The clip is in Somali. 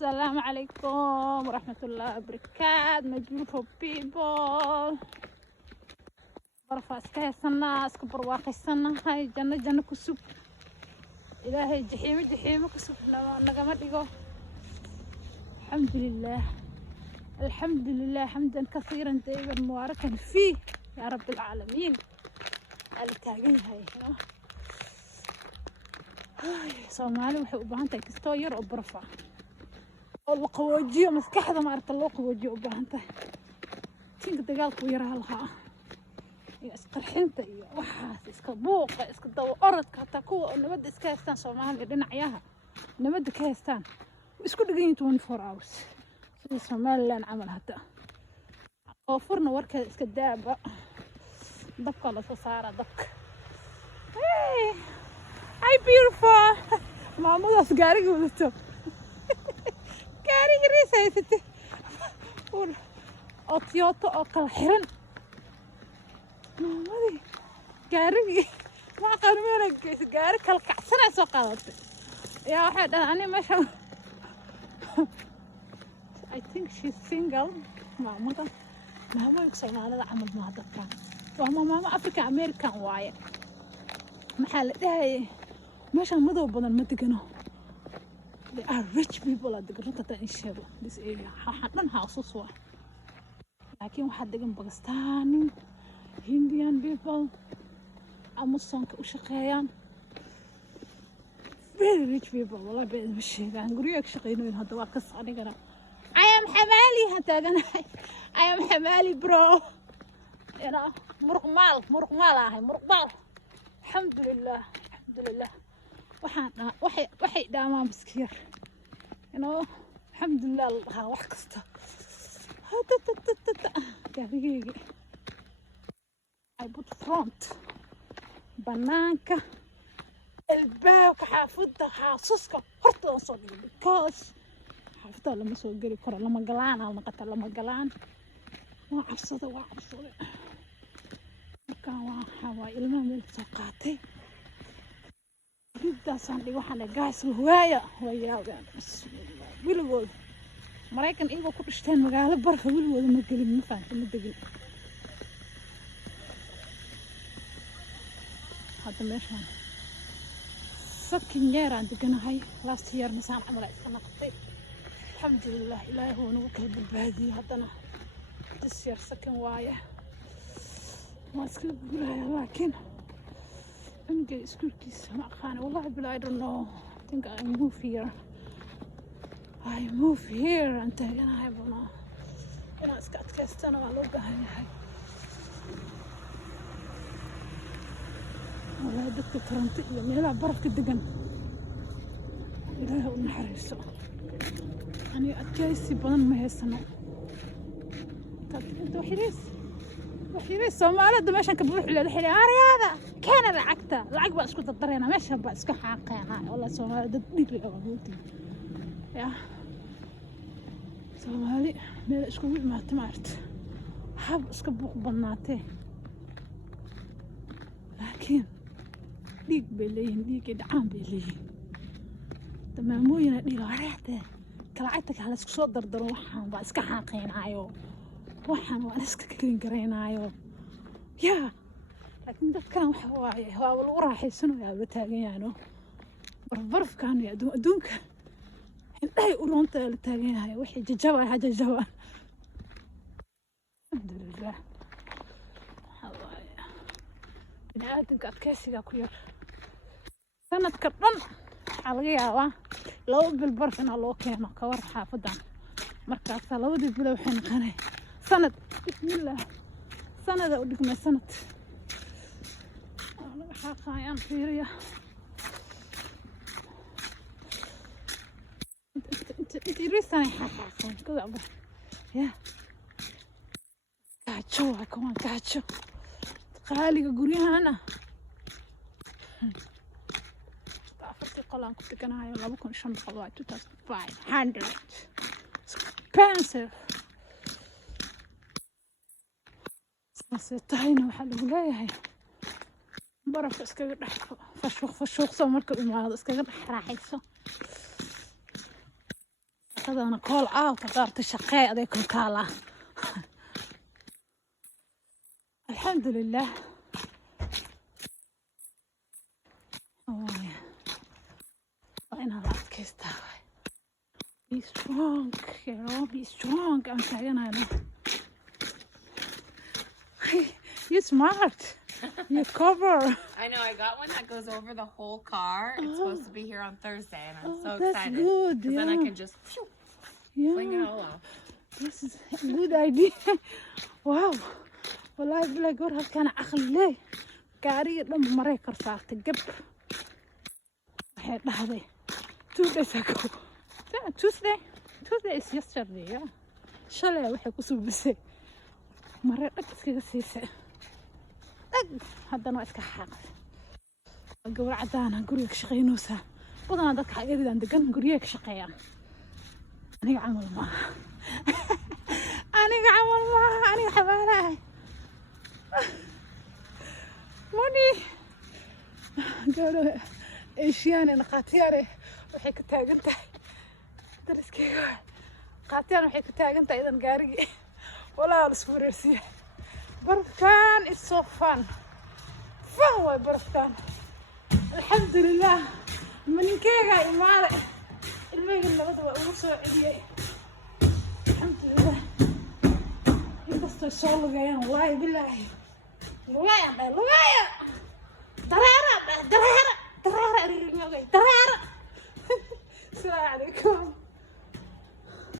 السلام عليكم ورحمة الله وبركاته my beautiful people. برفع اسكهيسنا اسك برواقيسنا هاي جنة كسب إلهي جحيم كسب نقام ديغو. الحمد لله حمدا كثيرا طيبا مباركا فيه يا رب العالمين. اللي تاغن هاي Soomaali waxay u baahan tahay kastoo yar oo barfa oo la qaboojiyo maskaxda maarta loo qaboojiyo u baahan tahay tinka dagaalku yaraha lahaa iyo isqarxinta iyo waxaas iska buuqa iska dawo orodka hataa kuwa nabadda iska haystaan Soomaaliya dhinacyaha nabadda ka haystaan isku dhigayn 24 hours sida Somaliland camal hataa qoofurna warkeeda iska daaba dabka la soo saara dabka. Hi beautiful. Maamadas gaariga wadato. Gaariga risaysatay. oo Toyota oo kala xiran. Maamadi gaarigi ma qarmeena gaari kala kacsanay soo qaadatay. Yaa waxa dhahan ani meesha I think she's single. Maamada Soomaalida camal ma dadka. Waa maama Africa American waaye. Maxaa la dhahay meesha madow badan ma degano. They are rich people at the Grunta in Shebo, this area. Dhan houses waa. Laakiin waxaa degan Pakistani, Indian people, Amazonka u shaqeeyaan. Very rich people. Wallahi been ma sheegaan. Guriga ka shaqeynayeen hadda waa ka saarigana. I am Hamali hataganahay. I am Hamali bro. You know, muruqmaal ahay muruqmaal. Alhamdulillah. waxay dhaamaan biskiyar alxamdulilah lahaa wax kasta gaarigeyga I put front banaanka albaabka xaafadda xaasuska hortooda soo dhigay because xaafadda lama soo geli karo lama galaan waa cabsada markaan waa ilmaha meel soo qaatay riddaasaan dhigo waxaan gaas waaya wiligood Maraykan iyagoo ku dhishteen magaalo barka wiligooda ma gelin ma fahanto ma degin hadda meeshaan sakin yeeraan deganahay last year masaan camal iska naqtay alxamdulilah ilaahay hoo nagu kala badbaadiyey haddana this year sakin waaye ما اسكت بقولها لكن انقل اسكتكيس ما اخاني والله بلا I don't know I think I move here انت انا هاي بنا انا اسكت كاستنا ما لقاها هاي والله دكتور فرنتي ميلا برف كدقن إلهي ونحرسه يعني أتجايسي بدن ما هي سنة انت وحيري Soomaalida meeshan ka buux leedahay hada kana lacag baa isku dardarayna meesha baa iska xaqeena wallahi Soomaalida dhig leh oo muuti ya Soomaali meel isku wiimaad maart hab iska buuq badnaatay laakiin dhig beleeyin dhig dhacaan beleeyin tamaamooyina dhig wareexda kala cagta kala isku soo dardaro waxaan baa iska xaqeenaayo waxaan waan iska keen gareenaayo yaa laakiin dadkan waxa waaye waa lagu raaxaysanayaa la taagan yaano barbarfkan iyo adduunka indhahay u roonta la taagan yahay wixii jajaba alxamdulillah bini'aadamka adkaysiga ku yar sanadka dhan waxaa laga yaabaa 2 bil barf in loo keeno ka war xaafadan markaas 2 bil waxay noqonay سند بسم الله سند أوديك ما سند أنا حاقة يا خيرية أنت ريساني حاقة كذا أبغى يا كاتشو كمان كاتشو قالي قوليها أنا تعرفتي قلان كنت كنا هاي والله بكون شنطة قضاء 2500 expensive نسيتهينا وحلو ليه برف اسكاga dhex fashuuqso marka imaado iskaga dhex raaxayso هذا أنا كول أوت قدرت الشقاء ذيك الكالة. الحمد لله. وأنا لا أتكسر. Be strong, you know, be strong. I'm saying I know. You're smart. You cover. I know, I got one that goes over the whole car. It's supposed to be here on Thursday, and I'm so that's excited. good, Because then I yeah. can just fling it all off. This is a good idea. Wow. والله بلا قرها كان عقل ليه قاري لما مريكر صارت قب waxay dhahday 2 days ago. Tuesday is yesterday, yeah. Shalay waxay ku suubisay maray dhag iskaga siisay dhag haddana waa iska xaaqay gabar cadaan ah guriga ka shaqaynaysa badanaa dadka xageeridan degan guriga ka shaqeeyaan aniga camal maaha aniga xabaalahay money gabadha Asian qaatiyare waxay ka taagan tahay dariskeyga qaatiyaan waxay ka taagan tahay idan gaarigi walaa la isku wareersiya barafkan is so fun way barafkan alxamdulilah maninkeyga imaade ilmeyga nabada waa ugu soo celiyey alxamdulilah inkastoo soo lugayaan wallaahi bilaahi lugaya dareera السلام عليكم.